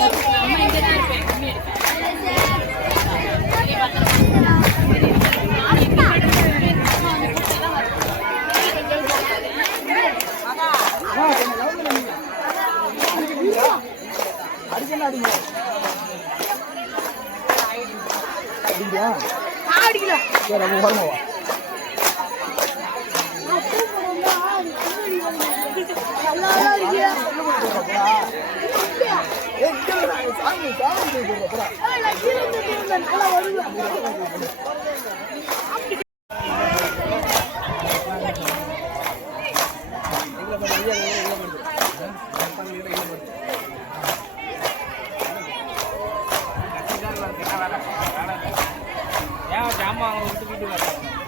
Gracias. அடிக்கணும் அடிங்க சரி வரணும் நல்லா வருவேன் ஏன் ஜாமான் விட்டு வீட்டு வர